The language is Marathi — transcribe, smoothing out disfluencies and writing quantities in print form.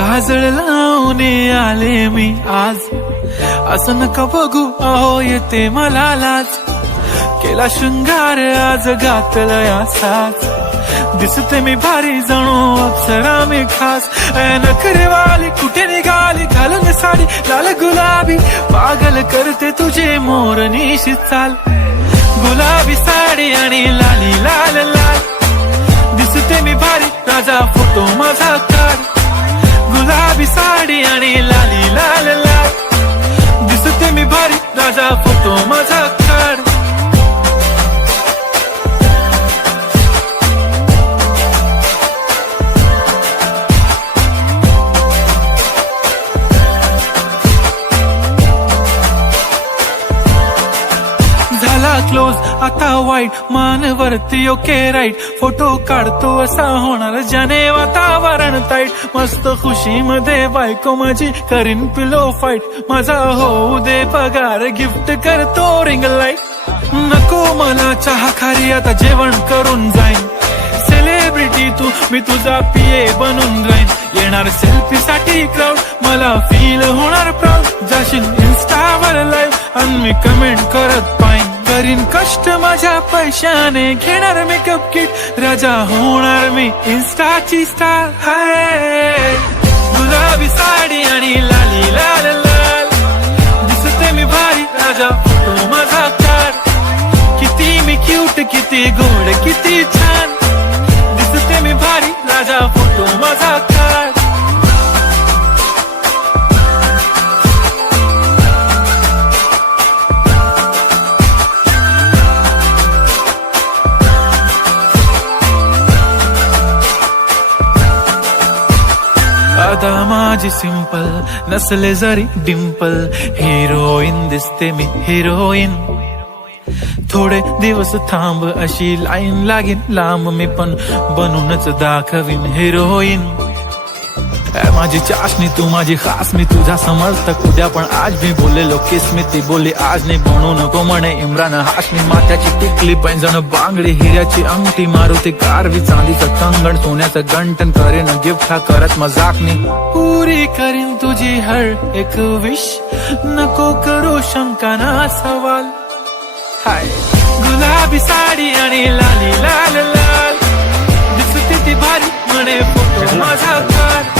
काजळ लावून आले मी आज, असं नका बघू अहो येते मला लाज. केला शृंगार आज घातला असाच, दिसते मी भारी जणू अप्सरा मी खास. नखरेवाली कुठे निघाली घालून साडी लाल गुलाबी, पागल करते तुझे मोरनीशी चाल. गुलाबी साडी आणि लाली लाल लाल, दिसते मी भारी राजा फोटो माझा काढ. गुलाबी साडी आणि लाली लाल लाल, दिसते मी भारी राजा फोटो माझा काढ. झाला क्लोज आता वाईट, मानवरती ओके राईट. फोटो काढतो असा होणार ज्याने वातावरण ताईट. मस्त खुशी मध्ये बायको माझी करीन पिलो फाईट. माझा होऊ दे पगार गिफ्ट करतो रिंग लाईट. नको मला चहा खारी आता जेवण करून जाईन. सेलिब्रिटी तू मी तुझा पिये बनून राहीन. येणार सेल्फी साठी क्राऊड मला फील होणार प्राऊड. जाशील इन्स्टावर लाईव्ह आणि मी कमेंट करत पाईन. करीन कष्ट माझ्या पैशाने घेणार मेकअप किट. राजा होणार मी इन्स्टाची स्टार. हाय गुलाबी साडी आणि लाली लाल लाल, दिसते मी भारी राजा फोटो माझा काढ. किती मी क्यूट किती गोड किती छान, दिसते मी भारी राजा फोटो माझा काढ. आता माझी सिंपल नसले जरी डिंपल, हिरोईन दिसते मी हिरोईन. थोडे दिवस थांब अशी लाईन लागेल लांब, मी पण बनूनच दाखवीन हिरोईन. माझी चाशनी तू माझी खास, मी तुझा समर्थक उद्या पण आज मी बोललेलो किस मी ती बोलली आज नाही. बनू नको म्हणे इम्रान हाशमी. माथ्याची टिकली पैंजण बांगडी हिऱ्याची अंगठी, मारुती कारवी चांदीचं कंगण सोन्याचं गंटन. करेन गिफ्ट हा करत मजाकनी, पुरी करीन तुझी हर एक विश. नको करू शंका ना सवाल. हाय गुलाबी साडी आणि लाली लाल लाल, दिसते ती भारी म्हणे फोटो माझा काढ.